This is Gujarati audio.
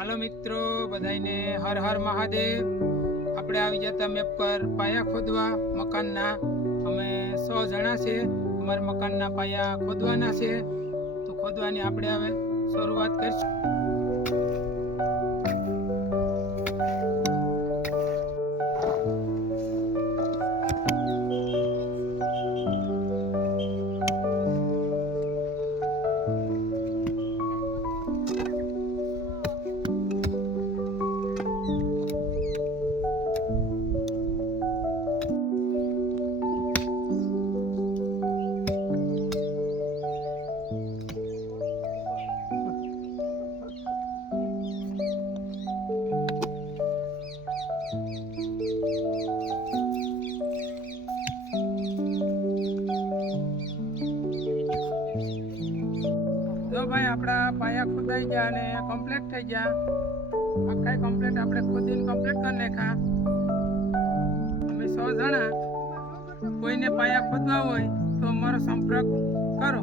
હાલો મિત્રો, બધાને હર હર મહાદેવ। આપણે આવી જતા મેપ પર પાયા ખોદવા મકાનના। અમે 100 જણા છે, અમારા મકાનના પાયા ખોદવાના છે, તો ખોદવાની આપણે હવે શરૂઆત કરીશું। જો ભાઈ, આપણા પાયા ખોદાઈ ગયા અને કમ્પ્લીટ થઈ ગયા। આખા કમ્પ્લીટ આપણે ખોદીને કમ્પ્લીટ કરી નાખ્યા। અમે 100 જણા, કોઈને પાયા ખોદવા હોય તો અમારો સંપર્ક કરો।